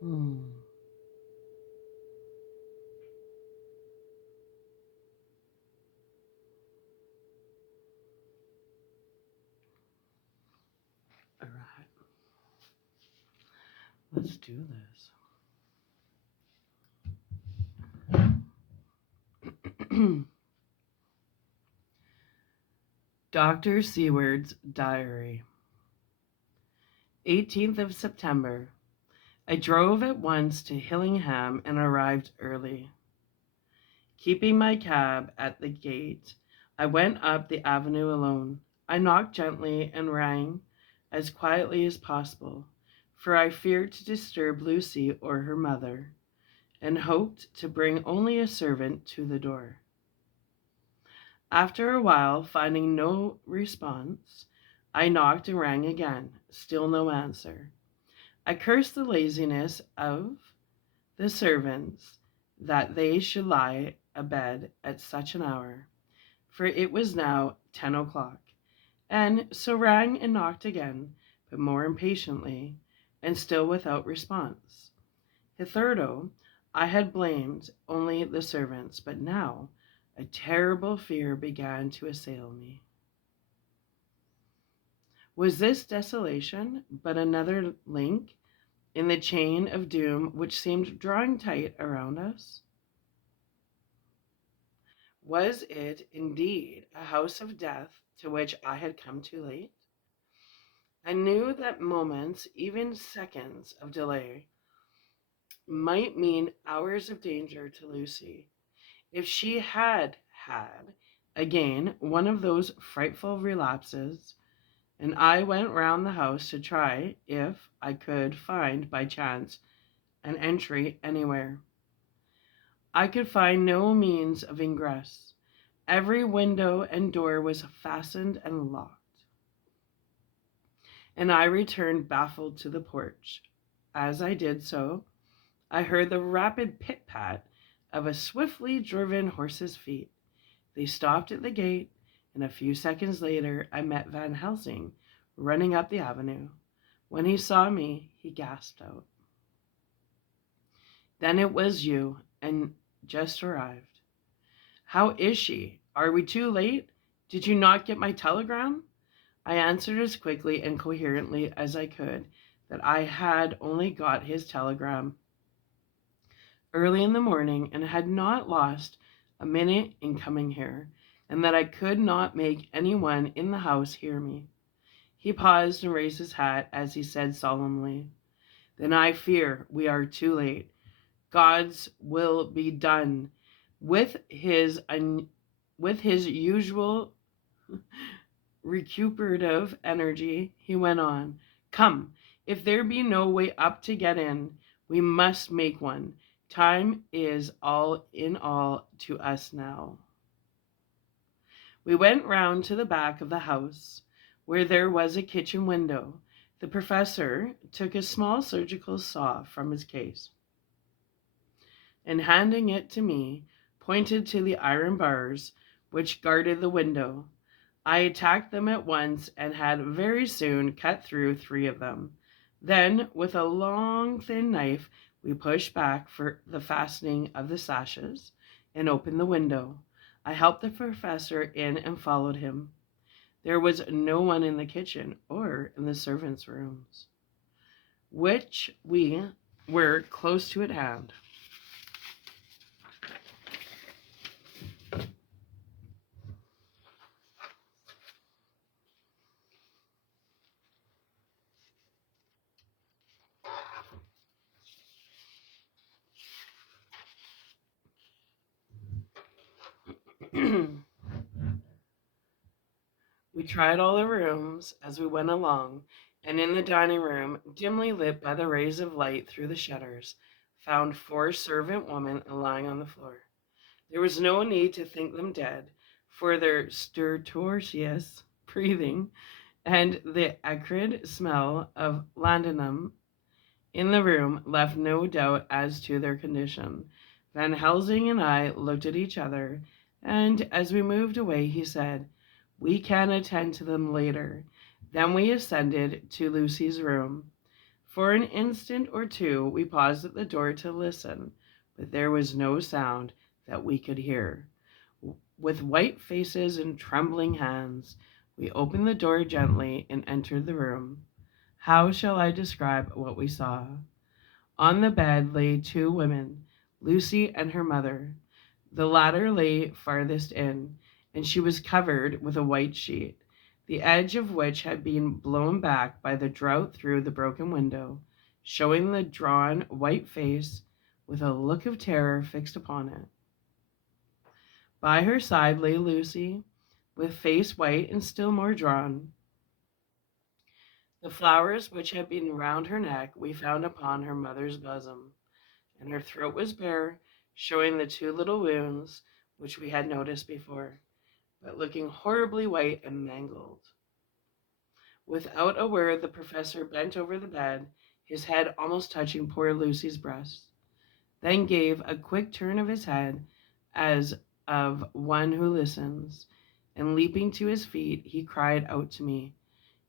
Hmm. All right, let's do this. Dr. Seward's Diary. 18th of September. I drove at once to Hillingham and arrived early. Keeping my cab at the gate, I went up the avenue alone. I knocked gently and rang as quietly as possible, for I feared to disturb Lucy or her mother, and hoped to bring only a servant to the door. After a while, finding no response, I knocked and rang again. Still no answer. I cursed the laziness of the servants that they should lie abed at such an hour, for it was now 10 o'clock, and so rang and knocked again, but more impatiently, and still without response. Hitherto I had blamed only the servants, but now a terrible fear began to assail me. Was this desolation but another link in the chain of doom which seemed drawing tight around us? Was it indeed a house of death to which I had come too late? I knew that moments, even seconds, of delay might mean hours of danger to Lucy. If she had had again one of those frightful relapses, and I went round the house to try if I could find by chance an entry anywhere, I could find no means of ingress. Every window and door was fastened and locked, and I returned baffled to the porch. As I did so, I heard the rapid pit-pat of a swiftly driven horse's feet. They stopped at the gate, and a few seconds later I met Van Helsing running up the avenue. When he saw me, he gasped out, "Then it was you, and just arrived. How is she? Are we too late? Did you not get my telegram?" I answered as quickly and coherently as I could that I had only got his telegram early in the morning and had not lost a minute in coming here, and that I could not make anyone in the house hear me. He paused and raised his hat as he said solemnly, "Then I fear we are too late. God's will be done." With his usual recuperative energy, he went on, "Come, if there be no way up to get in, we must make one. Time is all in all to us now." We went round to the back of the house, where there was a kitchen window. The professor took a small surgical saw from his case, and handing it to me, pointed to the iron bars which guarded the window. I attacked them at once and had very soon cut through 3 of them. Then, with a long, thin knife, we pushed back for the fastening of the sashes and opened the window. I helped the professor in and followed him. There was no one in the kitchen or in the servants' rooms, which we were close to at hand. We tried all the rooms as we went along, and in the dining room, dimly lit by the rays of light through the shutters, found 4 servant women lying on the floor. There was no need to think them dead, for their stertorous breathing and the acrid smell of laudanum in the room left no doubt as to their condition. Van Helsing and I looked at each other, and as we moved away, he said, "We can attend to them later." Then we ascended to Lucy's room, For an instant or two we paused at the door to listen, but there was no sound that we could hear. With white faces and trembling hands, we opened the door gently and entered the room. How shall I describe what we saw? On the bed lay two women, Lucy and her mother. The latter lay farthest in, and she was covered with a white sheet, the edge of which had been blown back by the draught through the broken window, showing the drawn white face with a look of terror fixed upon it. By her side lay Lucy, with face white and still more drawn. The flowers which had been round her neck we found upon her mother's bosom, and her throat was bare, showing the two little wounds which we had noticed before, but looking horribly white and mangled. Without a word, the professor bent over the bed, his head almost touching poor Lucy's breast, then gave a quick turn of his head as of one who listens, and leaping to his feet, he cried out to me,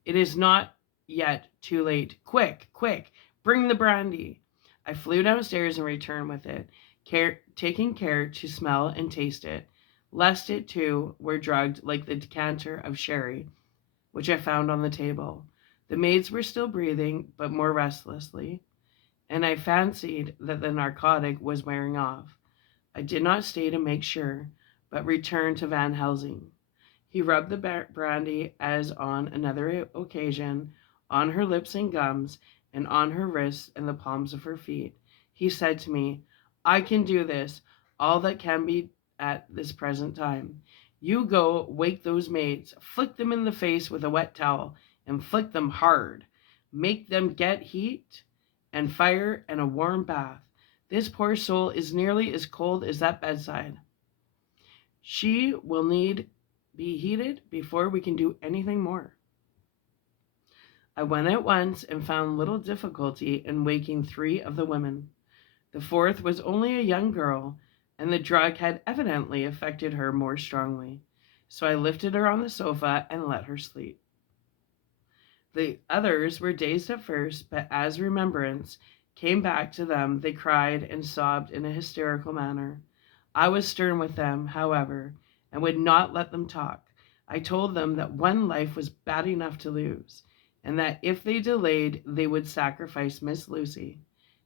"It is not yet too late. Quick, quick, bring the brandy." I flew downstairs and returned with it, taking care to smell and taste it, lest it too were drugged like the decanter of sherry which I found on the table. The maids were still breathing, but more restlessly, and I fancied that the narcotic was wearing off. I did not stay to make sure, but returned to Van Helsing. He rubbed the brandy, as on another occasion, on her lips and gums, and on her wrists and the palms of her feet. He said to me, "I can do this, all that can be at this present time. You go wake those maids, flick them in the face with a wet towel, and flick them hard. Make them get heat and fire and a warm bath. This poor soul is nearly as cold as that bedside. She will need be heated before we can do anything more." I went at once and found little difficulty in waking three of the women. The fourth was only a young girl, and the drug had evidently affected her more strongly, so I lifted her on the sofa and let her sleep. The others were dazed at first, but as remembrance came back to them, they cried and sobbed in a hysterical manner. I was stern with them, however, and would not let them talk. I told them that one life was bad enough to lose, and that if they delayed, they would sacrifice Miss Lucy.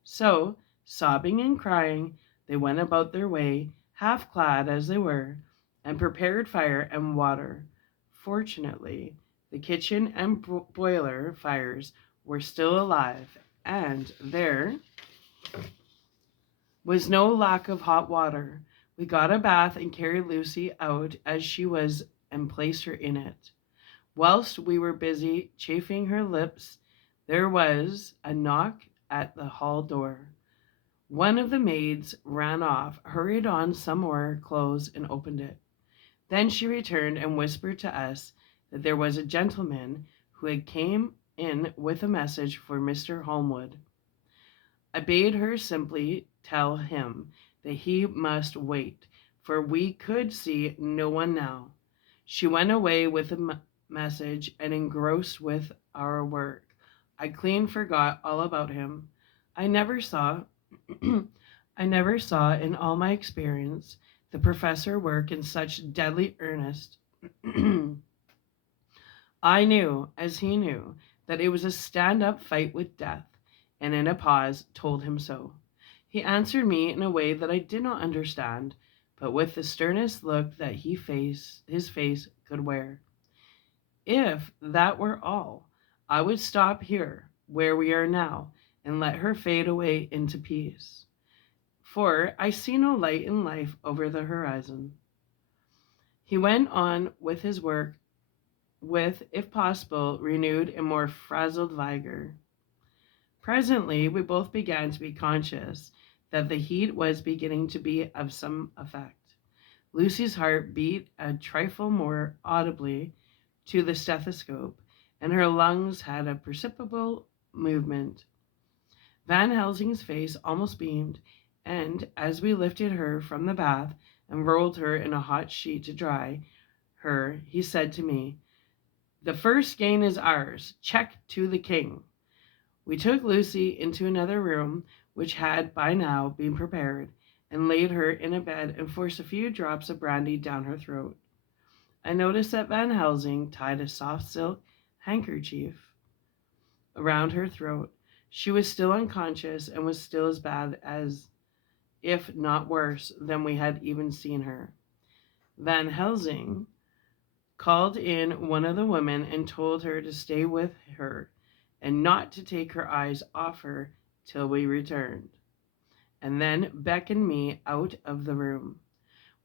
So, sobbing and crying, they went about their way, half clad as they were, and prepared fire and water. Fortunately, the kitchen and boiler fires were still alive, and there was no lack of hot water. We got a bath and carried Lucy out as she was and placed her in it. Whilst we were busy chafing her lips, there was a knock at the hall door. One of the maids ran off, hurried on some more clothes, and opened it. Then she returned and whispered to us that there was a gentleman who had came in with a message for Mr. Holmwood. I bade her simply tell him that he must wait, for we could see no one now. She went away with the message, and engrossed with our work, I clean forgot all about him. I never saw in all my experience the professor work in such deadly earnest. I knew, as he knew, that it was a stand-up fight with death, and in a pause told him so. He answered me in a way that I did not understand, but with the sternest look that his face could wear. If that were all, I would stop here, where we are now, and let her fade away into peace. For I see no light in life over the horizon. He went on with his work with, if possible, renewed and more frazzled vigor. Presently, we both began to be conscious that the heat was beginning to be of some effect. Lucy's heart beat a trifle more audibly to the stethoscope, and her lungs had a perceptible movement. Van Helsing's face almost beamed, and as we lifted her from the bath and rolled her in a hot sheet to dry her, he said to me, "The first gain is ours. Check to the king." We took Lucy into another room, which had by now been prepared, and laid her in a bed and forced a few drops of brandy down her throat. I noticed that Van Helsing tied a soft silk handkerchief around her throat. She was still unconscious and was still as bad as, if not worse, than we had even seen her. Van Helsing called in one of the women and told her to stay with her and not to take her eyes off her till we returned, and then beckoned me out of the room.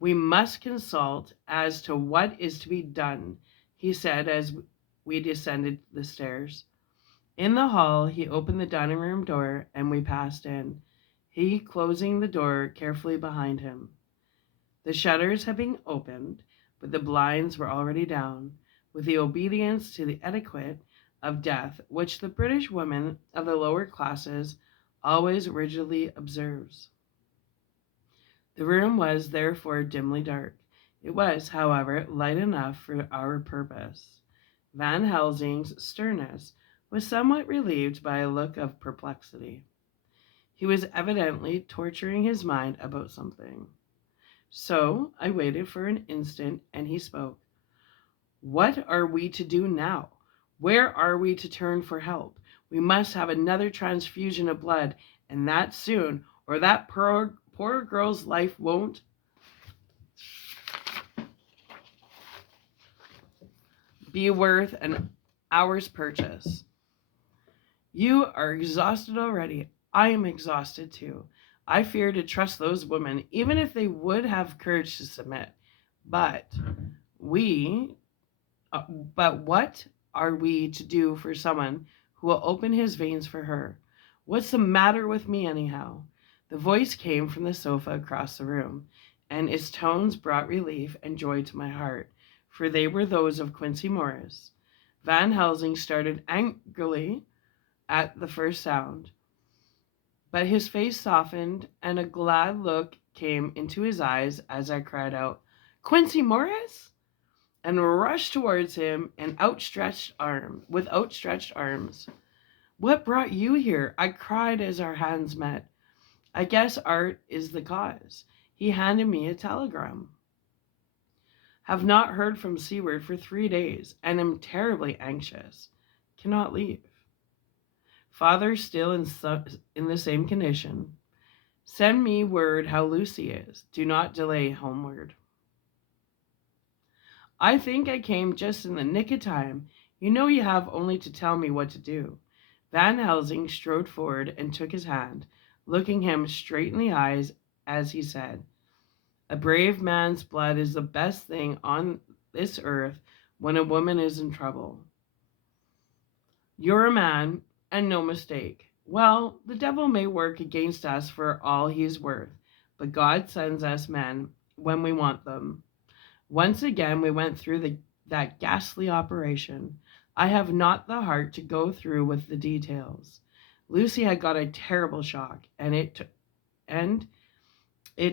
We must consult as to what is to be done, he said as we descended the stairs. In the hall, he opened the dining room door and we passed in, he closing the door carefully behind him. The shutters had been opened, but the blinds were already down, with the obedience to the etiquette of death which the British woman of the lower classes always rigidly observes. The room was therefore dimly dark. It was, however, light enough for our purpose. Van Helsing's sternness was somewhat relieved by a look of perplexity. He was evidently torturing his mind about something. So I waited for an instant, and he spoke. What are we to do now? Where are we to turn for help? We must have another transfusion of blood, and that soon, or that poor girl's life won't be worth an hour's purchase. You are exhausted already. I am exhausted too. I fear to trust those women, even if they would have courage to submit. But we, but what are we to do for someone who will open his veins for her? What's the matter with me, anyhow? The voice came from the sofa across the room, and its tones brought relief and joy to my heart, for they were those of Quincy Morris. Van Helsing started angrily at the first sound, but his face softened and a glad look came into his eyes as I cried out, Quincy Morris? And rushed towards him with outstretched arms. What brought you here? I cried as our hands met. I guess art is the cause. He handed me a telegram. Have not heard from Seward for 3 days and am terribly anxious. Cannot leave. Father still in the same condition. Send me word how Lucy is. Do not delay homeward. I think I came just in the nick of time. You know you have only to tell me what to do. Van Helsing strode forward and took his hand, looking him straight in the eyes as he said, A brave man's blood is the best thing on this earth when a woman is in trouble. You're a man, and no mistake. Well, the devil may work against us for all he's worth, but God sends us men when we want them. Once again we went through that ghastly operation. I have not the heart to go through with the details. Lucy had got a terrible shock, and it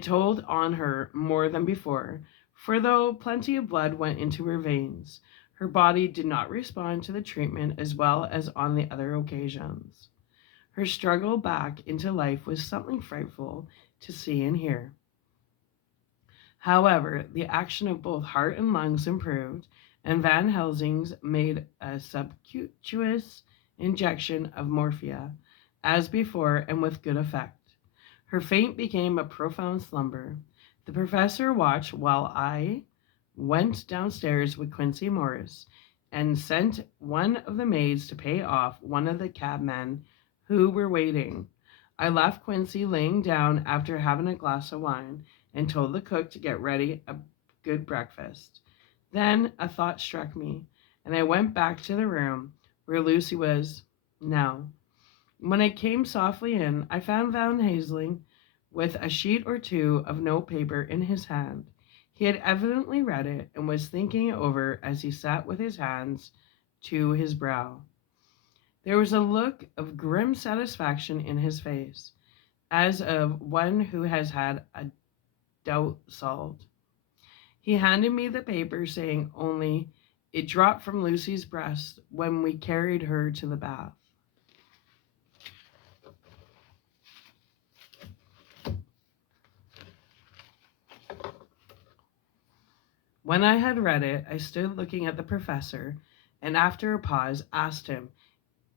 told on her more than before, for though plenty of blood went into her veins, her body did not respond to the treatment as well as on the other occasions. Her struggle back into life was something frightful to see and hear. However, the action of both heart and lungs improved, and Van Helsing's made a subcutaneous injection of morphia, as before, and with good effect. Her faint became a profound slumber. The professor watched while I went downstairs with Quincy Morris and sent one of the maids to pay off one of the cabmen who were waiting. I left Quincy laying down after having a glass of wine and told the cook to get ready a good breakfast. Then a thought struck me, and I went back to the room where Lucy was now. When I came softly in, I found Van Helsing with a sheet or two of notepaper in his hand. He had evidently read it and was thinking it over as he sat with his hands to his brow. There was a look of grim satisfaction in his face, as of one who has had a doubt solved. He handed me the paper, saying only, It dropped from Lucy's breast when we carried her to the bath. When I had read it, I stood looking at the professor, and after a pause asked him,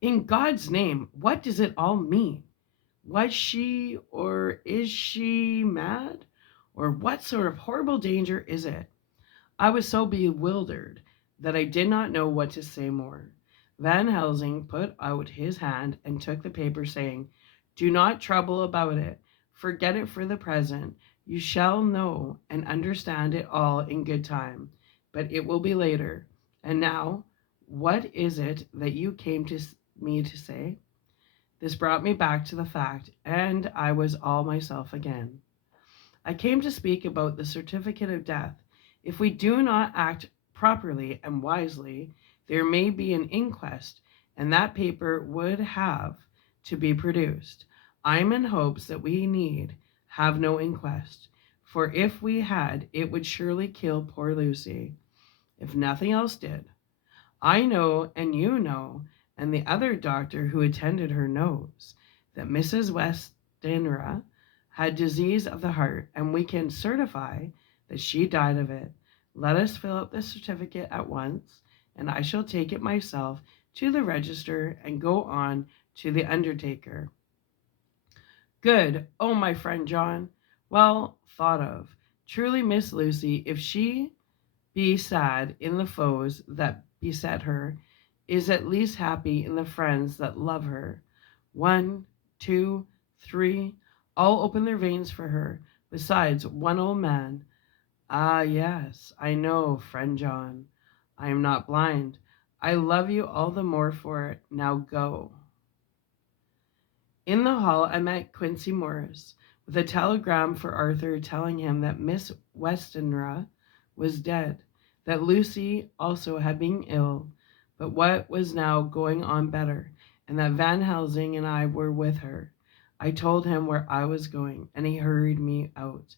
"In God's name, what does it all mean? Was she or is she mad? Or what sort of horrible danger is it?" I was so bewildered that I did not know what to say more. Van Helsing put out his hand and took the paper, saying, "Do not trouble about it. Forget it for the present. You shall know and understand it all in good time, but it will be later. And now, what is it that you came to me to say?" This brought me back to the fact, and I was all myself again. "I came to speak about the certificate of death. If we do not act properly and wisely, there may be an inquest, and that paper would have to be produced. I am in hopes that we need have no inquest, for if we had, it would surely kill poor Lucy, if nothing else did. I know, and you know, and the other doctor who attended her knows, that Mrs. Westenra had disease of the heart, and we can certify that she died of it. Let us fill out the certificate at once, and I shall take it myself to the register and go on to the undertaker." "Good. Oh, my friend John. Well thought of. Truly, Miss Lucy, if she be sad in the foes that beset her, is at least happy in the friends that love her. 1, 2, 3, all open their veins for her, besides one old man. Ah, yes, I know, friend John. I am not blind. I love you all the more for it. Now go." In the hall, I met Quincy Morris with a telegram for Arthur telling him that Miss Westenra was dead, that Lucy also had been ill, but what was now going on better, and that Van Helsing and I were with her. I told him where I was going, and he hurried me out.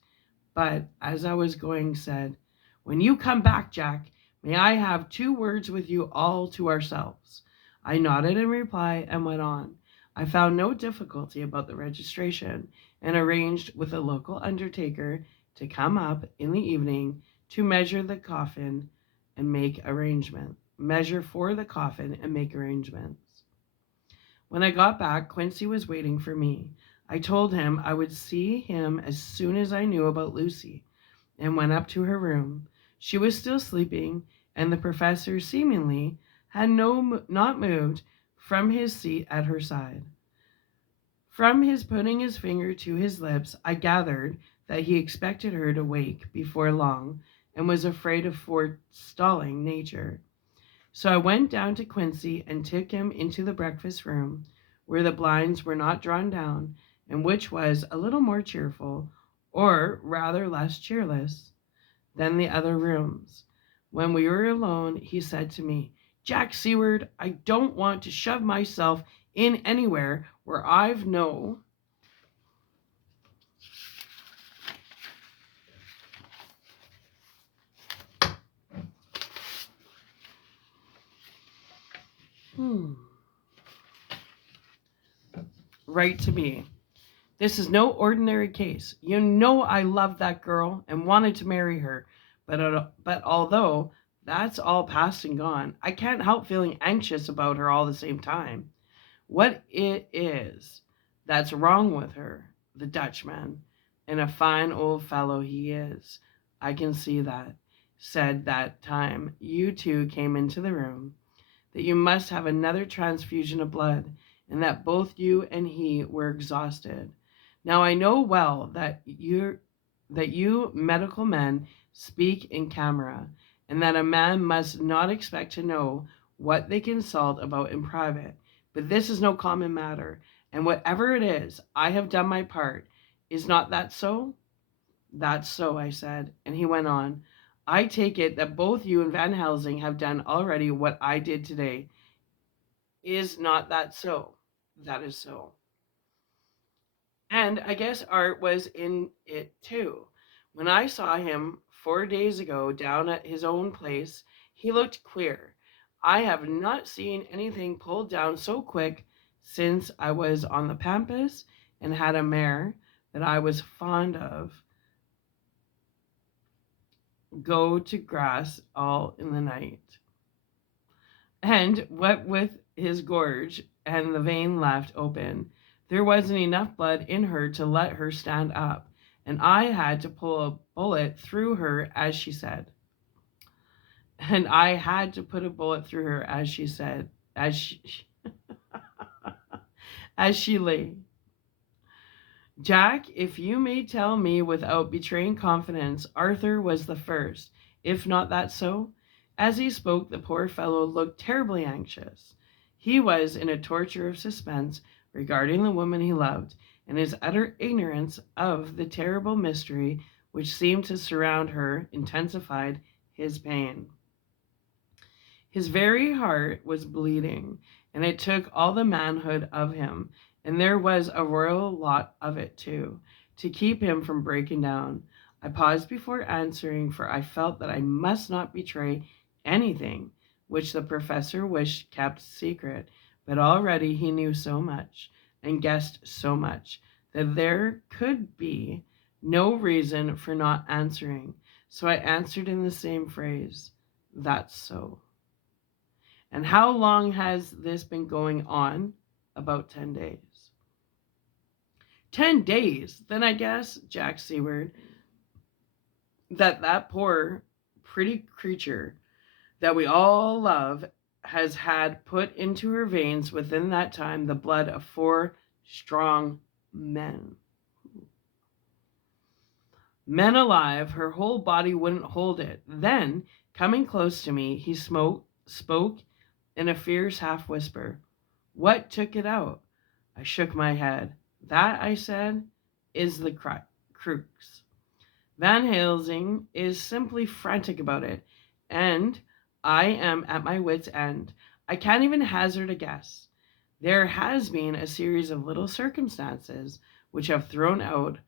But as I was going, said, "When you come back, Jack, may I have 2 words with you all to ourselves?" I nodded in reply and went on. I found no difficulty about the registration, and arranged with a local undertaker to come up in the evening to measure the coffin and make measure for the coffin and make arrangements. When I got back, Quincy was waiting for me. I told him I would see him as soon as I knew about Lucy, and went up to her room. She was still sleeping, and the professor seemingly had not moved from his seat at her side. From his putting his finger to his lips, I gathered that he expected her to wake before long, and was afraid of forestalling nature. So I went down to Quincy and took him into the breakfast room, where the blinds were not drawn down, and which was a little more cheerful, or rather less cheerless, than the other rooms. When we were alone, he said to me, "Jack Seward, I don't want to shove myself in anywhere where I've no right to be. This is no ordinary case. You know I loved that girl and wanted to marry her, but although that's all past and gone, I can't help feeling anxious about her all the same time. What it is that's wrong with her, the Dutchman, and a fine old fellow he is, I can see that, said that time you two came into the room, that you must have another transfusion of blood, and that both you and he were exhausted. Now I know well that you medical men speak in camera, and that a man must not expect to know what they consult about in private. But this is no common matter, and whatever it is, I have done my part. Is not that so?" "That's so," I said, and he went on. "I take it that both you and Van Helsing have done already what I did today. Is not that so?" "That is so." And I guess Art was in it too. When I saw him 4 days ago down at his own place, he looked queer. I have not seen anything pulled down so quick since I was on the Pampas and had a mare that I was fond of. go to grass all in the night. And what with his gorge and the vein left open, there wasn't enough blood in her to let her stand up, and I had to pull a bullet through her as she said. And I had to put a bullet through her as she said, as she, as she lay. Jack, if you may tell me without betraying confidence, Arthur was the first. If not that so? As he spoke, the poor fellow looked terribly anxious. He was in a torture of suspense regarding the woman he loved, and his utter ignorance of the terrible mystery which seemed to surround her intensified his pain. His very heart was bleeding, and it took all the manhood of him, and there was a royal lot of it too, to keep him from breaking down. I paused before answering, for I felt that I must not betray anything which the professor wished kept secret, but already he knew so much, and guessed so much, that there could be no reason for not answering. So I answered in the same phrase, "That's so." And how long has this been going on? About 10 days. 10 days? Then I guess, Jack Seward, that poor, pretty creature that we all love has had put into her veins within that time the blood of 4 strong men. Men alive, her whole body wouldn't hold it. Then, coming close to me, he spoke in a fierce half whisper. What took it out? I shook my head. That, I said, is the crux. Van Helsing is simply frantic about it, and I am at my wit's end. I can't even hazard a guess. There has been a series of little circumstances which have thrown out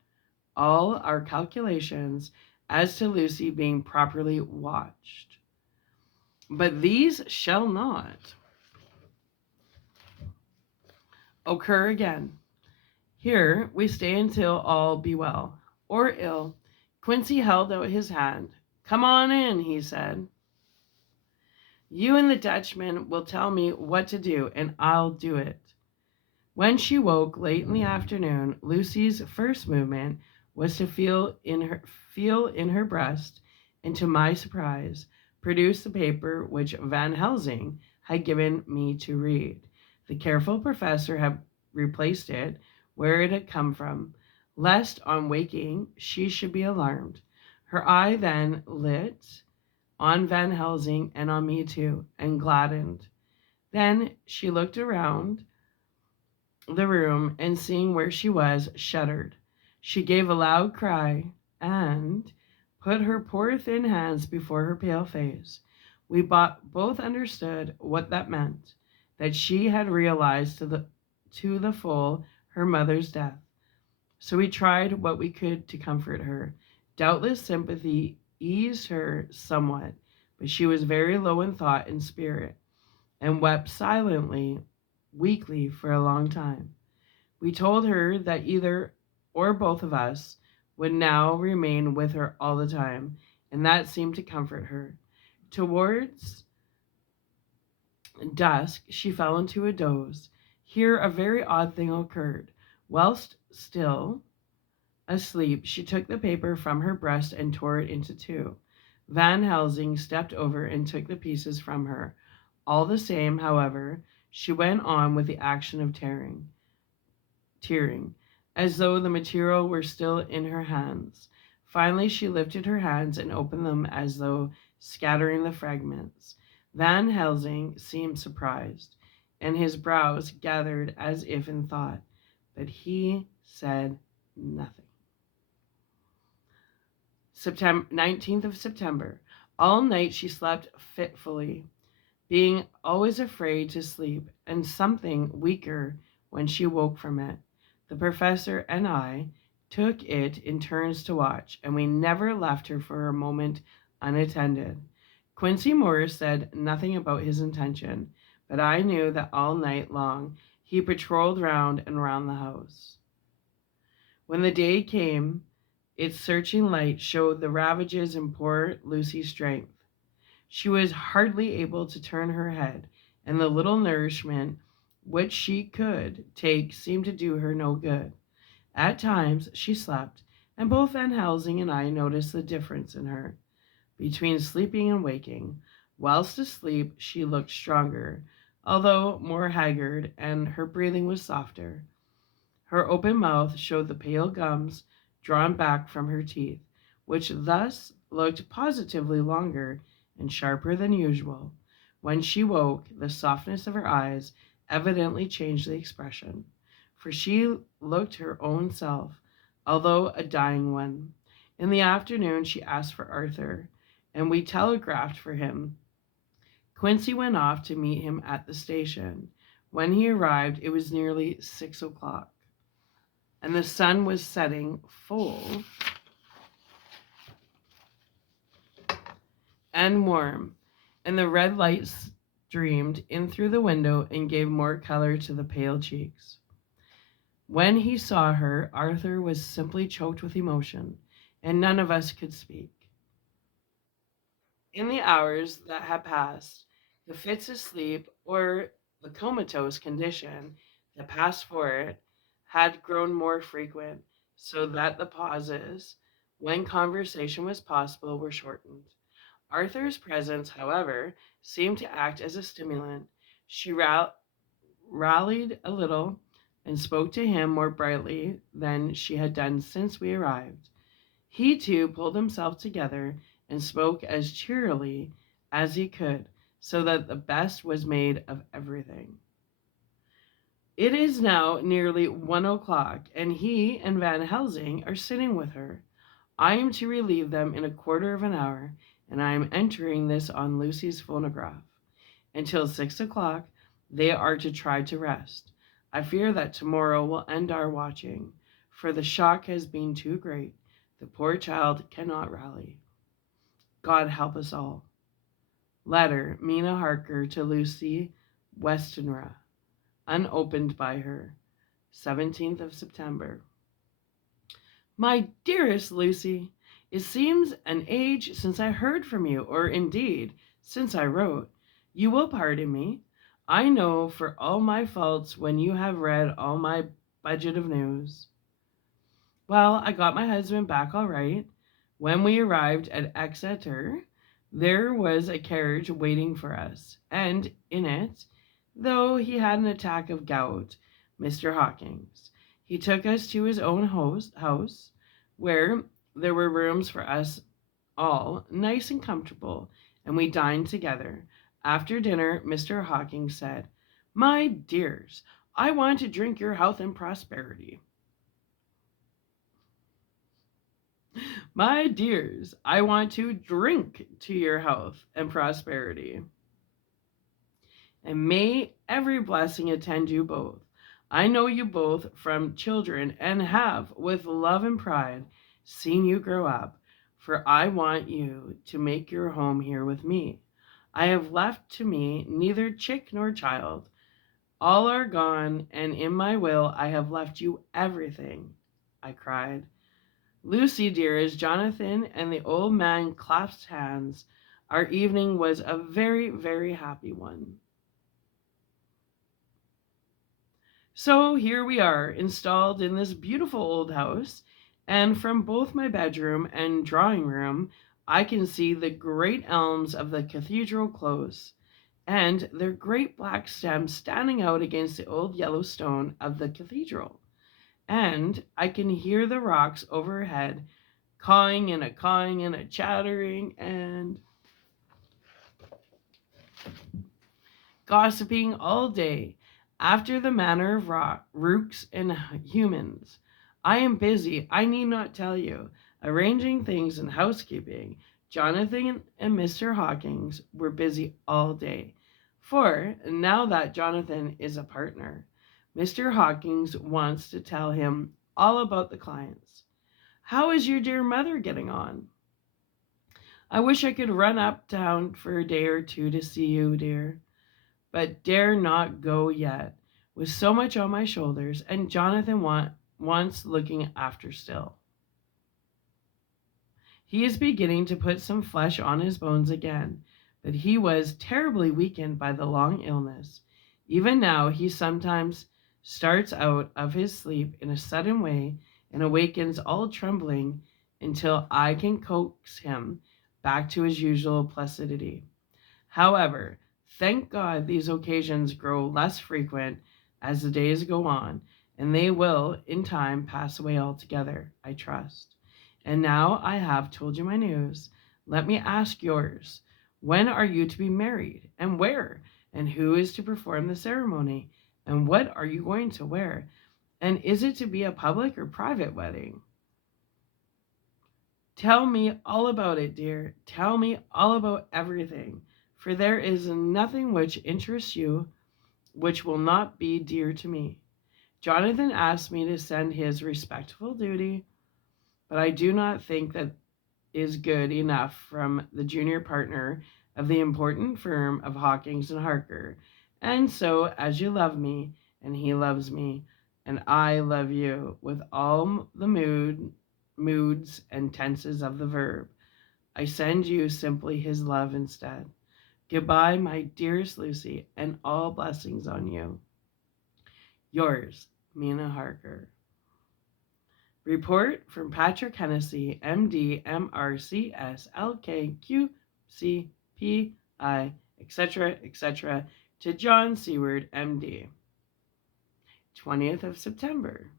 all our calculations as to Lucy being properly watched. But these shall not occur again. Here we stay until all be well, or ill. Quincy held out his hand. Come on in, he said. You and the Dutchman will tell me what to do, and I'll do it. When she woke late in the afternoon, Lucy's first movement was to feel in her breast, and to my surprise, produce the paper which Van Helsing had given me to read. The careful professor had replaced it where it had come from, lest on waking she should be alarmed. Her eye then lit on Van Helsing and on me too, and gladdened. Then she looked around the room, and seeing where she was, shuddered. She gave a loud cry, and put her poor thin hands before her pale face. We both understood what that meant, that she had realized to the full her mother's death. So we tried what we could to comfort her. Doubtless sympathy eased her somewhat, but she was very low in thought and spirit, and wept silently, weakly for a long time. We told her that either or both of us would now remain with her all the time, and that seemed to comfort her. Towards dusk, she fell into a doze. Here a very odd thing occurred. Whilst still asleep, she took the paper from her breast and tore it into 2. Van Helsing stepped over and took the pieces from her. All the same, however, she went on with the action of tearing, as though the material were still in her hands. Finally, she lifted her hands and opened them as though scattering the fragments. Van Helsing seemed surprised, and his brows gathered as if in thought, but he said nothing. 19th of September. All night she slept fitfully, being always afraid to sleep, and something weaker when she woke from it. The professor and I took it in turns to watch, and we never left her for a moment unattended. Quincy Morris said nothing about his intention, but I knew that all night long he patrolled round and round the house. When the day came, Its searching light showed the ravages in poor Lucy's strength. She was hardly able to turn her head, and the little nourishment which she could take seemed to do her no good. At times she slept, and both Van Helsing and I noticed the difference in her between sleeping and waking. Whilst asleep, she looked stronger, although more haggard, and her breathing was softer. Her open mouth showed the pale gums drawn back from her teeth, which thus looked positively longer and sharper than usual. When she woke, the softness of her eyes evidently changed the expression, for she looked her own self, although a dying one. In the afternoon, she asked for Arthur, and we telegraphed for him. Quincy went off to meet him at the station. When he arrived, it was nearly 6 o'clock, and the sun was setting full and warm, and the red light streamed in through the window and gave more color to the pale cheeks. When he saw her, Arthur was simply choked with emotion, and none of us could speak. In the hours that had passed, the fits of sleep or the comatose condition that passed for it had grown more frequent, so that the pauses, when conversation was possible, were shortened. Arthur's presence, however, seemed to act as a stimulant. She rallied a little and spoke to him more brightly than she had done since we arrived. He too pulled himself together and spoke as cheerily as he could, so that the best was made of everything. It is now nearly 1 o'clock, and he and Van Helsing are sitting with her. I am to relieve them in a quarter of an hour, and I am entering this on Lucy's phonograph. Until 6 o'clock, they are to try to rest. I fear that tomorrow will end our watching, for the shock has been too great. The poor child cannot rally. God help us all. Letter, Mina Harker to Lucy Westenra, unopened by her, 17th of September. My dearest Lucy, it seems an age since I heard from you, or indeed, since I wrote. You will pardon me. I know for all my faults when you have read all my budget of news. Well, I got my husband back all right. When we arrived at Exeter, there was a carriage waiting for us, and in it, though he had an attack of gout, Mr. Hawkins. He took us to his own house, where there were rooms for us all, nice and comfortable, and we dined together. After dinner, Mr. Hawkins said, My dears, I want to drink your health and prosperity. My dears, I want to drink to your health and prosperity. And may every blessing attend you both. I know you both from children and have, with love and pride, seen you grow up, for I want you to make your home here with me. I have left to me neither chick nor child. All are gone, and in my will I have left you everything, I cried. Lucy, dear, as Jonathan and the old man clasped hands, our evening was a very, very happy one. So here we are, installed in this beautiful old house, and from both my bedroom and drawing room, I can see the great elms of the cathedral close, and their great black stems standing out against the old yellow stone of the cathedral. And I can hear the rocks overhead cawing and a chattering and gossiping all day, after the manner of rooks and humans. I am busy, I need not tell you, arranging things in housekeeping. Jonathan and Mr. Hawkins were busy all day, for now that Jonathan is a partner, Mr. Hawkins wants to tell him all about the clients. How is your dear mother getting on? I wish I could run uptown for a day or two to see you, dear, but dare not go yet, with so much on my shoulders, and Jonathan wants looking after still. He is beginning to put some flesh on his bones again, but he was terribly weakened by the long illness. Even now, he sometimes starts out of his sleep in a sudden way and awakens all trembling until I can coax him back to his usual placidity. However, thank God these occasions grow less frequent as the days go on, and they will, in time, pass away altogether, I trust. And now I have told you my news. Let me ask yours. When are you to be married, and where? And who is to perform the ceremony? And what are you going to wear? And is it to be a public or private wedding? Tell me all about it, dear. Tell me all about everything, for there is nothing which interests you which will not be dear to me. Jonathan asked me to send his respectful duty, but I do not think that is good enough from the junior partner of the important firm of Hawkins and Harker. And so, as you love me, and he loves me, and I love you with all the moods and tenses of the verb, I send you simply his love instead. Goodbye, my dearest Lucy, and all blessings on you. Yours, Mina Harker. Report from Patrick Hennessy, MD, MRCS, LK, QCPI, etc., etc., to John Seward, MD. 20th of September.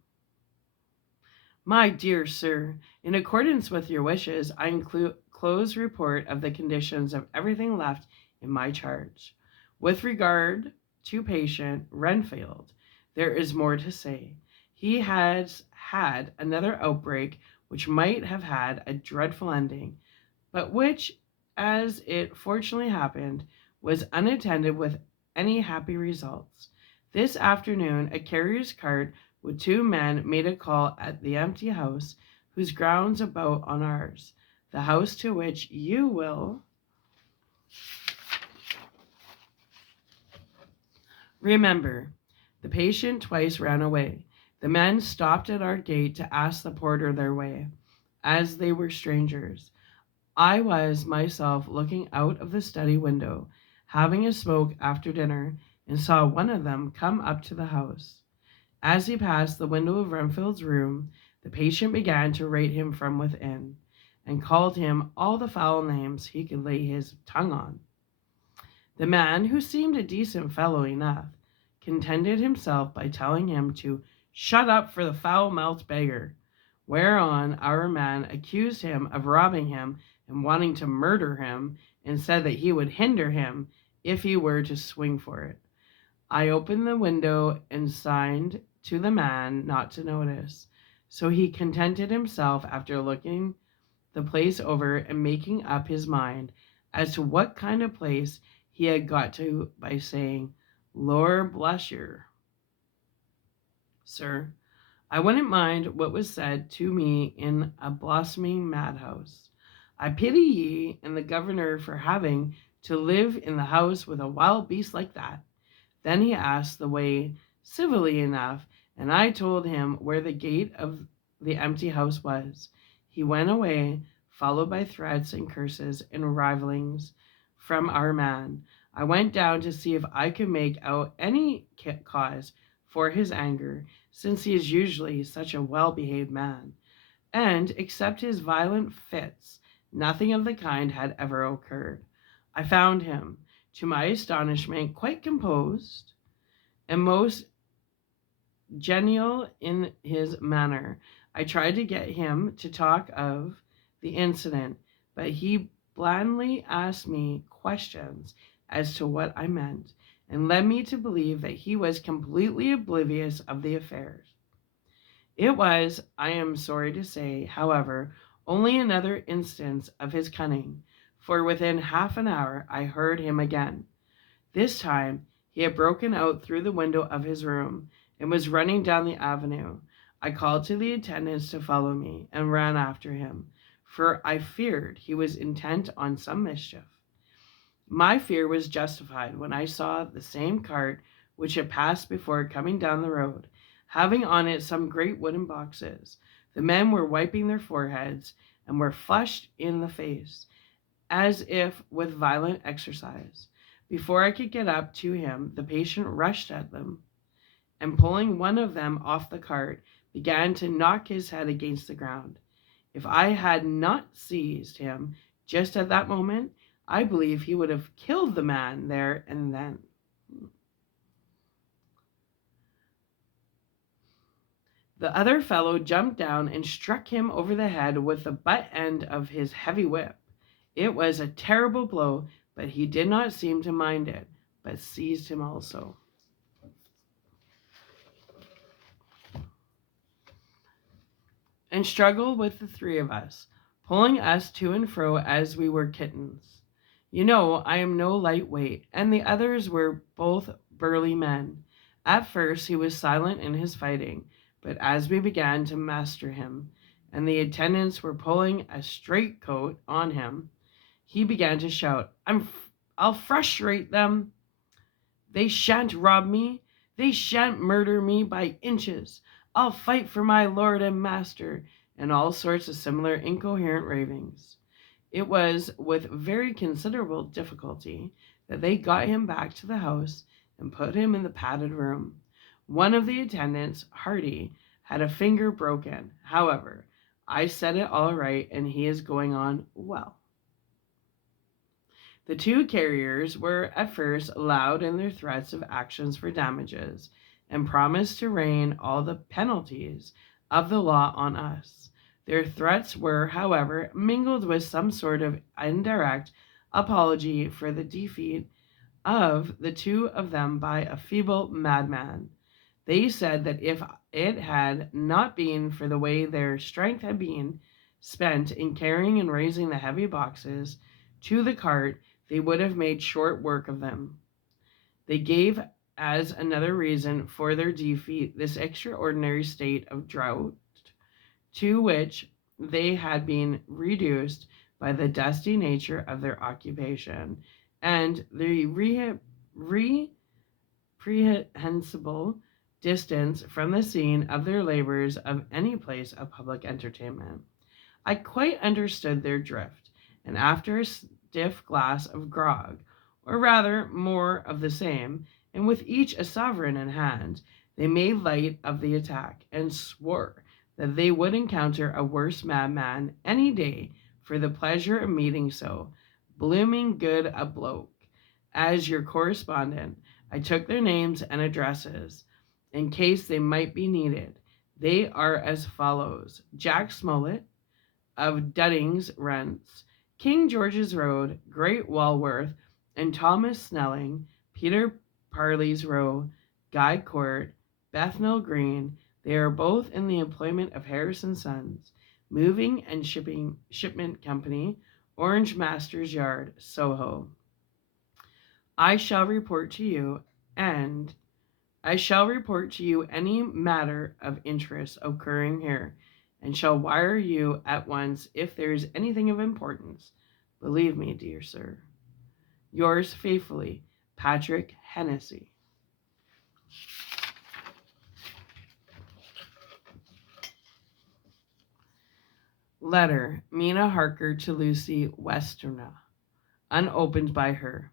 My dear sir, in accordance with your wishes, I enclose report of the conditions of everything left in my charge. With regard to patient Renfield, there is more to say. He has had another outbreak which might have had a dreadful ending, but which, as it fortunately happened, was unattended with any happy results. This afternoon, a carrier's cart with two men made a call at the empty house, whose grounds about on ours, the house to which you will remember. The patient twice ran away. The men stopped at our gate to ask the porter their way, as they were strangers. I was myself looking out of the study window, having a smoke after dinner, and saw one of them come up to the house. As he passed the window of Renfield's room, the patient began to rate him from within, and called him all the foul names he could lay his tongue on. The man, who seemed a decent fellow enough, contented himself by telling him to shut up for the foul-mouthed beggar, whereon our man accused him of robbing him and wanting to murder him, and said that he would hinder him if he were to swing for it. I opened the window and signed to the man not to notice, so he contented himself after looking the place over and making up his mind as to what kind of place he had got to by saying, Lord bless you, sir, I wouldn't mind what was said to me in a blossoming madhouse. I pity ye and the governor for having to live in the house with a wild beast like that. Then he asked the way civilly enough, and I told him where the gate of the empty house was. He went away, followed by threats and curses and rivalings from our man. I went down to see if I could make out any cause for his anger, since he is usually such a well-behaved man, and except his violent fits, nothing of the kind had ever occurred. I found him, to my astonishment, quite composed and most genial in his manner. I tried to get him to talk of the incident, but he blandly asked me questions as to what I meant, and led me to believe that he was completely oblivious of the affairs. It was, I am sorry to say, however, only another instance of his cunning, for within half an hour I heard him again. This time he had broken out through the window of his room and was running down the avenue. I called to the attendants to follow me and ran after him, for I feared he was intent on some mischief. My fear was justified when I saw the same cart which had passed before coming down the road, having on it some great wooden boxes. The men were wiping their foreheads, and were flushed in the face, as if with violent exercise. Before I could get up to him, the patient rushed at them, and pulling one of them off the cart, began to knock his head against the ground. If I had not seized him just at that moment, I believe he would have killed the man there and then. The other fellow jumped down and struck him over the head with the butt end of his heavy whip. It was a terrible blow, but he did not seem to mind it, but seized him also. And struggled with the three of us, pulling us to and fro as we were kittens. You know, I am no lightweight, and the others were both burly men. At first he was silent in his fighting, but as we began to master him, and the attendants were pulling a straight coat on him, he began to shout, I'll frustrate them. They shan't rob me. They shan't murder me by inches. I'll fight for my lord and master, and all sorts of similar incoherent ravings. It was with very considerable difficulty that they got him back to the house and put him in the padded room. One of the attendants, Hardy, had a finger broken. However, I set it all right, and he is going on well. The two carriers were at first loud in their threats of actions for damages, and promised to rain all the penalties of the law on us. Their threats were, however, mingled with some sort of indirect apology for the defeat of the two of them by a feeble madman. They said that if it had not been for the way their strength had been spent in carrying and raising the heavy boxes to the cart, they would have made short work of them. They gave as another reason for their defeat this extraordinary state of drought to which they had been reduced by the dusty nature of their occupation, and the reprehensible distance from the scene of their labors of any place of public entertainment. I quite understood their drift, and after a stiff glass of grog, or rather more of the same, and with each a sovereign in hand, they made light of the attack, and swore that they would encounter a worse madman any day for the pleasure of meeting so blooming good a bloke as your correspondent. I took their names and addresses in case they might be needed. They are as follows: Jack Smollett of Dudding's Rents, King George's Road, Great Walworth, and Thomas Snelling, Peter Parley's Row, Guy Court, Bethnal Green. They are both in the employment of Harrison Sons, Moving and Shipment Company, Orange Masters Yard, Soho. I shall report to you any matter of interest occurring here, and shall wire you at once if there is anything of importance. Believe me, dear sir, yours faithfully, Patrick Hennessy. Letter, Mina Harker to Lucy Westerna, unopened by her.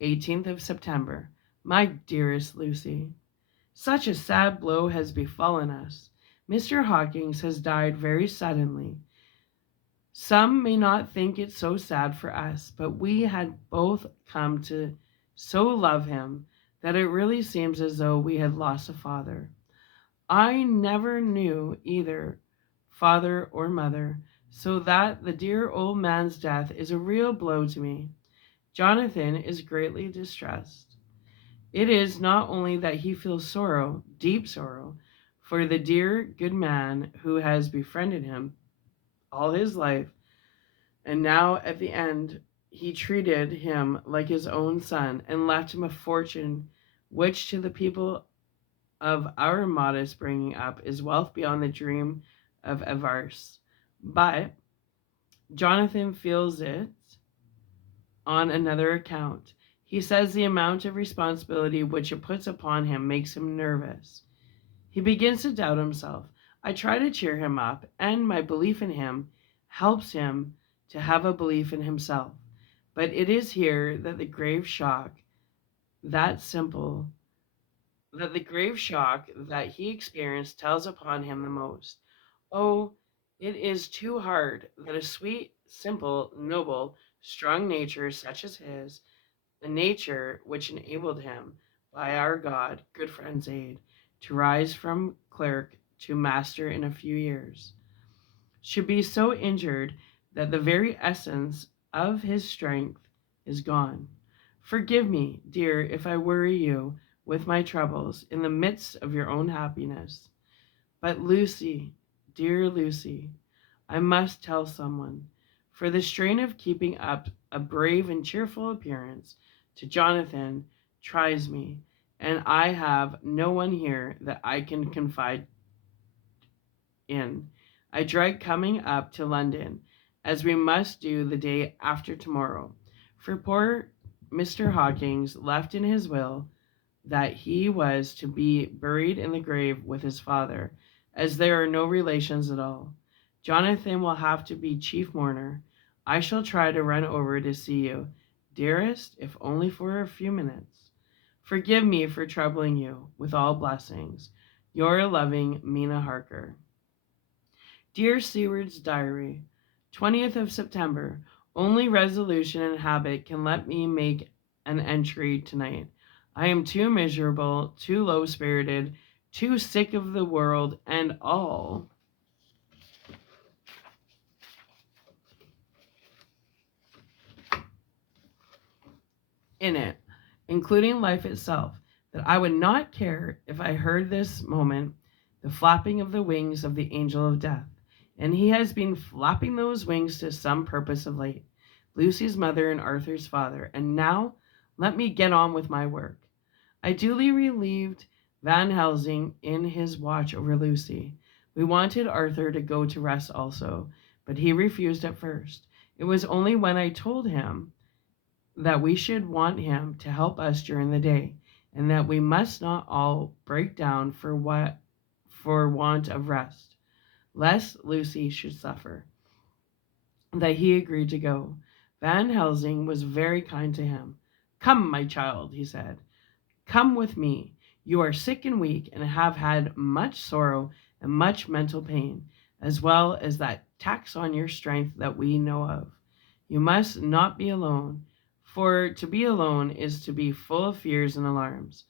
18th of September. My dearest Lucy, such a sad blow has befallen us. Mr. Hawkins has died very suddenly. Some may not think it so sad for us, but we had both come to so love him that it really seems as though we had lost a father. I never knew either father or mother, so that the dear old man's death is a real blow to me. Jonathan is greatly distressed. It is not only that he feels sorrow, deep sorrow, for the dear good man who has befriended him all his life, and now at the end he treated him like his own son and left him a fortune which to the people of our modest bringing up is wealth beyond the dream of avarice. But Jonathan feels it on another account. He says the amount of responsibility which it puts upon him makes him nervous. He begins to doubt himself. I try to cheer him up, and my belief in him helps him to have a belief in himself. But it is here that the grave shock, that simple, that the grave shock that he experienced tells upon him the most. Oh, it is too hard that a sweet, simple, noble, strong nature such as his, the nature which enabled him, by our God, good friend's aid, to rise from clerk to master in a few years, should be so injured that the very essence of his strength is gone. Forgive me, dear, if I worry you with my troubles in the midst of your own happiness. But Lucy, dear Lucy, I must tell someone, for the strain of keeping up a brave and cheerful appearance to Jonathan tries me, and I have no one here that I can confide in. I dread coming up to London, as we must do the day after tomorrow. For poor Mr. Hawkins left in his will that he was to be buried in the grave with his father, as there are no relations at all. Jonathan will have to be chief mourner. I shall try to run over to see you, dearest, if only for a few minutes. Forgive me for troubling you with all blessings. Your loving Mina Harker. Dear Seward's Diary, 20th of September. Only resolution and habit can let me make an entry tonight. I am too miserable, too low-spirited, too sick of the world and all in it, including life itself, that I would not care if I heard this moment the flapping of the wings of the angel of death. And he has been flapping those wings to some purpose of late. Lucy's mother and Arthur's father. And now let me get on with my work. I duly relieved Van Helsing in his watch over Lucy. We wanted Arthur to go to rest also, but he refused at first. It was only when I told him that we should want him to help us during the day, and that we must not all break down for want of rest, lest Lucy should suffer, that he agreed to go. Van Helsing was very kind to him. Come, my child, he said. Come with me. You are sick and weak, and have had much sorrow and much mental pain, as well as that tax on your strength that we know of. You must not be alone, for to be alone is to be full of fears and alarms.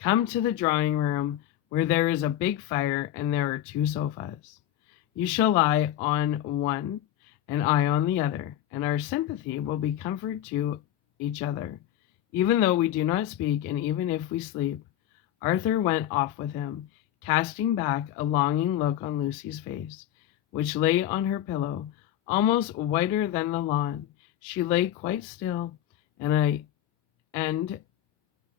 Come to the drawing room, where there is a big fire and there are 2 sofas. You shall lie on one, and I on the other, and our sympathy will be comfort to each other, even though we do not speak, and even if we sleep. Arthur went off with him, casting back a longing look on Lucy's face, which lay on her pillow, almost whiter than the lawn. She lay quite still, and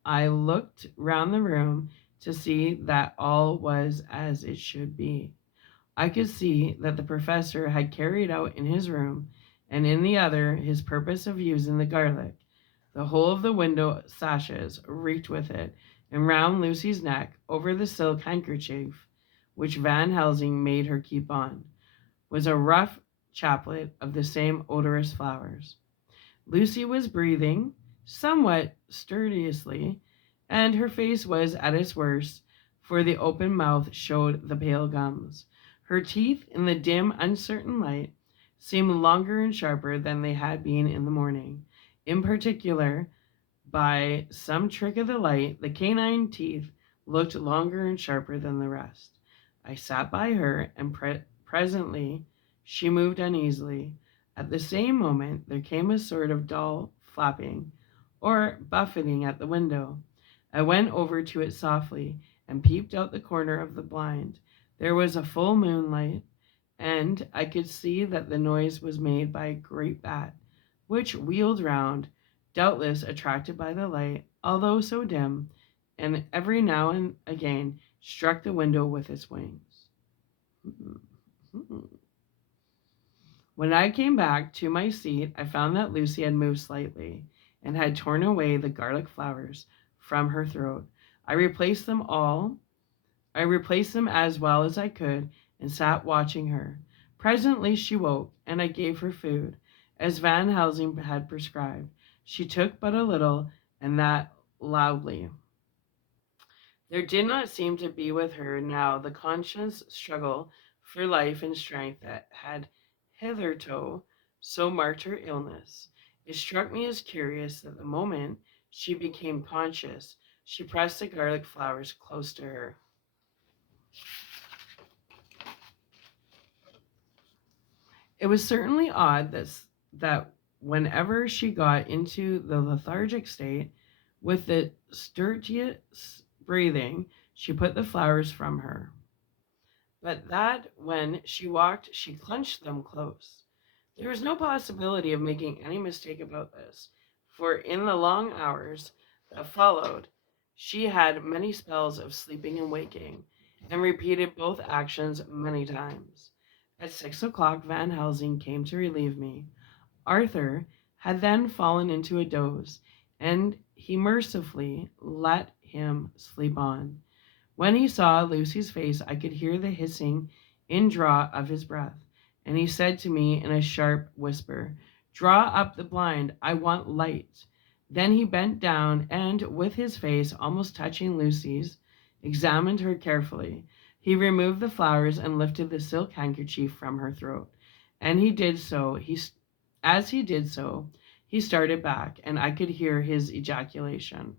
I looked round the room to see that all was as it should be. I could see that the professor had carried out in his room, and in the other, his purpose of using the garlic. The whole of the window sashes reeked with it, and round Lucy's neck, over the silk handkerchief which Van Helsing made her keep on, was a rough chaplet of the same odorous flowers. Lucy was breathing somewhat sturdiously, and her face was at its worst, for the open mouth showed the pale gums. Her teeth, in the dim, uncertain light, seemed longer and sharper than they had been in the morning. In particular, by some trick of the light, the canine teeth looked longer and sharper than the rest. I sat by her, and presently she moved uneasily. At the same moment there came a sort of dull flapping or buffeting at the window. I went over to it softly and peeped out the corner of the blind. There was a full moonlight, and I could see that the noise was made by a great bat, which wheeled round, doubtless attracted by the light, although so dim, and every now and again struck the window with its wings. When I came back to my seat, I found that Lucy had moved slightly, and had torn away the garlic flowers from her throat. I replaced them as well as I could, and sat watching her. Presently she woke, and I gave her food, as Van Helsing had prescribed. She took but a little, and that loudly. There did not seem to be with her now the conscious struggle for life and strength that had hitherto so marked her illness. It struck me as curious that the moment she became conscious, she pressed the garlic flowers close to her. It was certainly odd that whenever she got into the lethargic state, with the stertorous breathing, she put the flowers from her, but that when she walked, she clenched them close. There was no possibility of making any mistake about this, for in the long hours that followed, she had many spells of sleeping and waking, and repeated both actions many times. At 6 o'clock, Van Helsing came to relieve me. Arthur had then fallen into a doze, and he mercifully let him sleep on. When he saw Lucy's face, I could hear the hissing indraw of his breath, and he said to me in a sharp whisper, "Draw up the blind, I want light." Then he bent down and, with his face almost touching Lucy's, examined her carefully. He removed the flowers and lifted the silk handkerchief from her throat, and as he did so, he started back, and I could hear his ejaculation.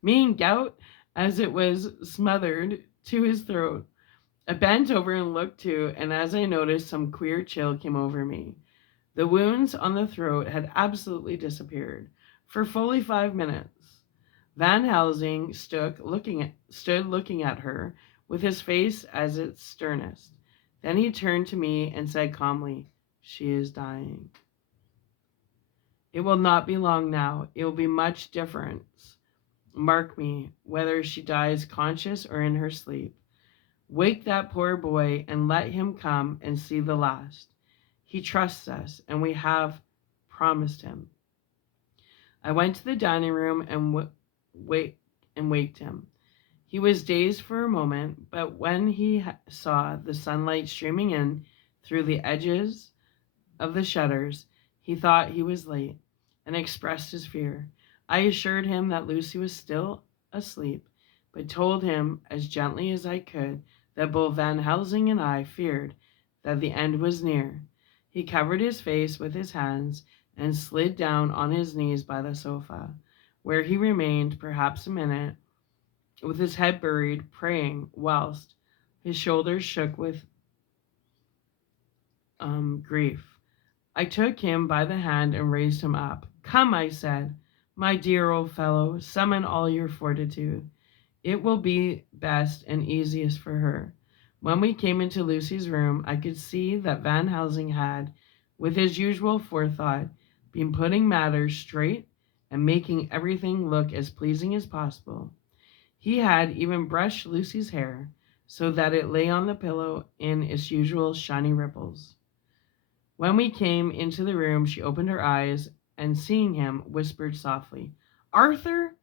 Mean gout, as it was smothered to his throat. I bent over and looked too, and as I noticed, some queer chill came over me. The wounds on the throat had absolutely disappeared. For fully 5 minutes, Van Helsing stood looking at her with his face as its sternest. Then he turned to me and said calmly, "She is dying. It will not be long now. It will be much different. Mark me, whether she dies conscious or in her sleep. Wake that poor boy and let him come and see the last. He trusts us, and we have promised him." I went to the dining room and waked him. He was dazed for a moment, but when he saw the sunlight streaming in through the edges of the shutters, he thought he was late and expressed his fear. I assured him that Lucy was still asleep, but told him as gently as I could that both Van Helsing and I feared that the end was near. He covered his face with his hands and slid down on his knees by the sofa, where he remained perhaps a minute, with his head buried, praying, whilst his shoulders shook with grief. I took him by the hand and raised him up. "Come," I said, "my dear old fellow, summon all your fortitude. It will be best and easiest for her." When we came into Lucy's room, I could see that Van Helsing had, with his usual forethought, been putting matters straight and making everything look as pleasing as possible. He had even brushed Lucy's hair so that it lay on the pillow in its usual shiny ripples. When we came into the room, she opened her eyes and, seeing him, whispered softly, "Arthur?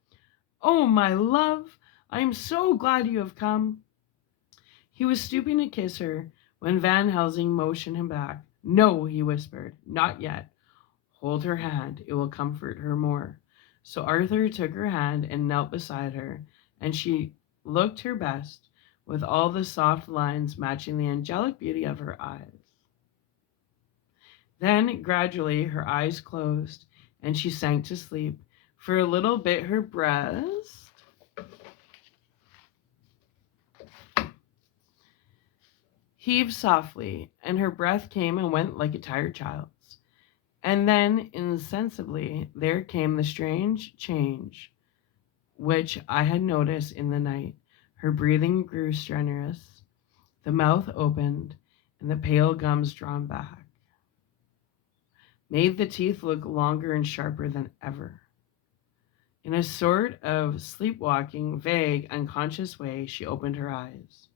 Oh, my love, I am so glad you have come." He was stooping to kiss her when Van Helsing motioned him back. "No," he whispered, "not yet. Hold her hand. It will comfort her more." So Arthur took her hand and knelt beside her, and she looked her best, with all the soft lines matching the angelic beauty of her eyes. Then, gradually, her eyes closed, and she sank to sleep. For a little bit her breast heaved softly, and her breath came and went like a tired child's. And then, insensibly, there came the strange change which I had noticed in the night. Her breathing grew strenuous, the mouth opened, and the pale gums drawn back made the teeth look longer and sharper than ever. In a sort of sleepwalking, vague, unconscious way, she opened her eyes,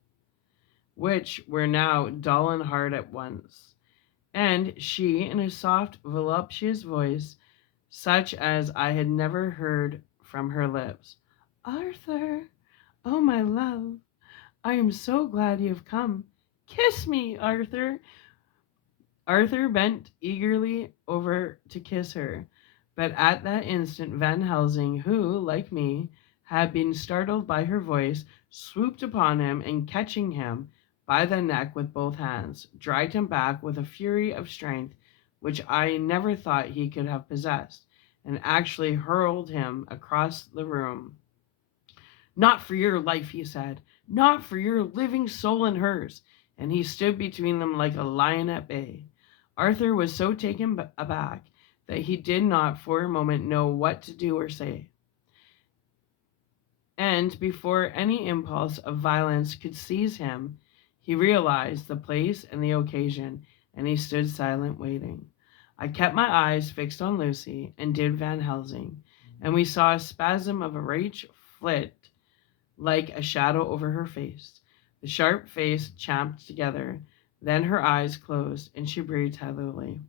which were now dull and hard at once, and she, in a soft, voluptuous voice, such as I had never heard from her lips, "Arthur, oh my love, I am so glad you have come. Kiss me, Arthur. Arthur bent eagerly over to kiss her, but at that instant Van Helsing, who, like me, had been startled by her voice, swooped upon him and catching him by the neck with both hands, dragged him back with a fury of strength which I never thought he could have possessed, and actually hurled him across the room. Not for your life, he said. Not for your living soul and hers. And he stood between them like a lion at bay. Arthur was so taken aback that he did not for a moment know what to do or say. And before any impulse of violence could seize him, he realized the place and the occasion, and he stood silent, waiting. I kept my eyes fixed on Lucy, and did Van Helsing, and we saw a spasm of rage flit like a shadow over her face. The sharp face champed together, then her eyes closed, and she breathed heavily.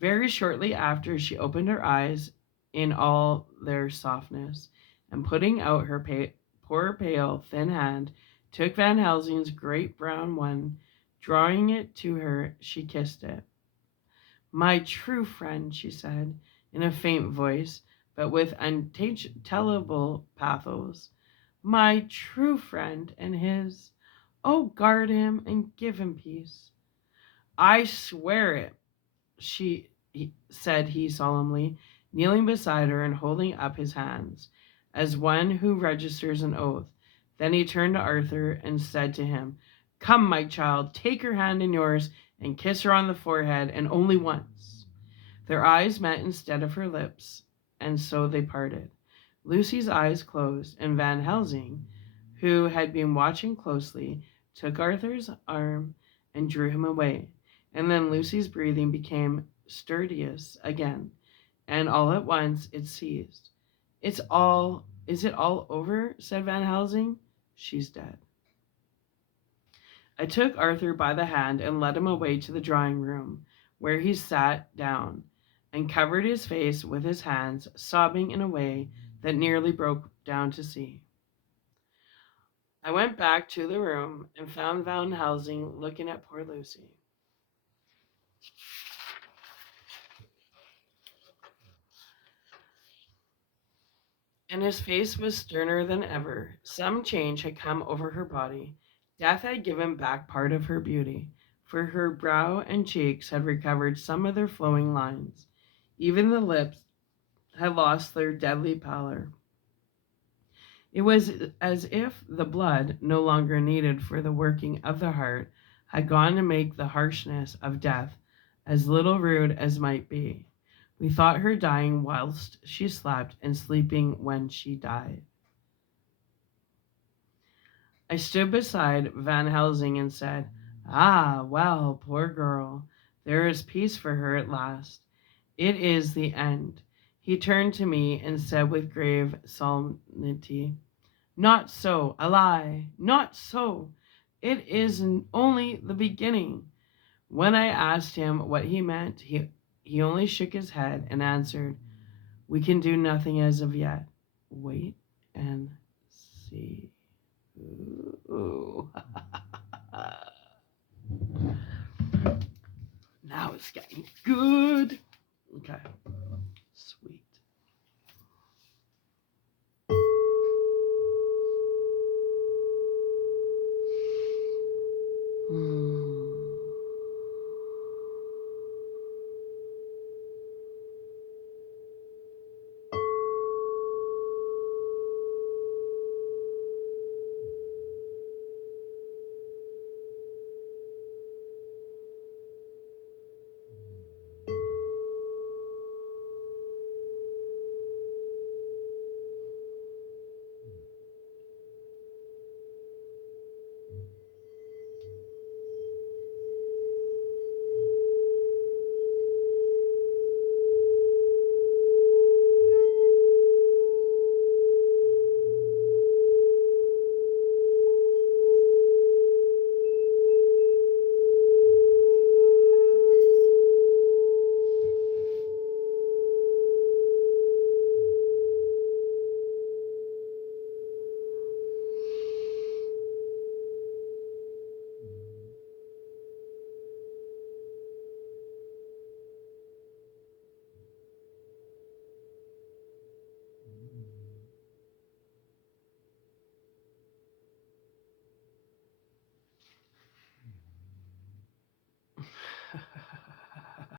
Very shortly after, she opened her eyes in all their softness, and putting out her poor, pale, thin hand, took Van Helsing's great brown one. Drawing it to her, she kissed it. My true friend, she said, in a faint voice, but with unintelligible pathos. My true friend and his. Oh, guard him and give him peace. I swear it, said he solemnly, kneeling beside her and holding up his hands, as one who registers an oath. Then he turned to Arthur and said to him, Come, my child, take her hand in yours and kiss her on the forehead, and only once. Their eyes met instead of her lips, and so they parted. Lucy's eyes closed, and Van Helsing, who had been watching closely, took Arthur's arm and drew him away. And then Lucy's breathing became stertorous again, and all at once it ceased. Is it all over? Said Van Helsing. She's dead. I took Arthur by the hand and led him away to the drawing room, where he sat down and covered his face with his hands, sobbing in a way that nearly broke down to see. I went back to the room and found Van Helsing looking at poor Lucy. And his face was sterner than ever. Some change had come over her body. Death had given back part of her beauty, for her brow and cheeks had recovered some of their flowing lines. Even the lips had lost their deadly pallor. It was as if the blood, no longer needed for the working of the heart, had gone to make the harshness of death as little rude as might be. We thought her dying whilst she slept, and sleeping when she died. I stood beside Van Helsing and said, Ah, well, poor girl, there is peace for her at last. It is the end. He turned to me and said with grave solemnity, Not so, a lie, not so. It is only the beginning. When I asked him what he meant, he only shook his head and answered, We can do nothing as of yet. Wait and see. Ooh. Now it's getting good. Okay. Sweet.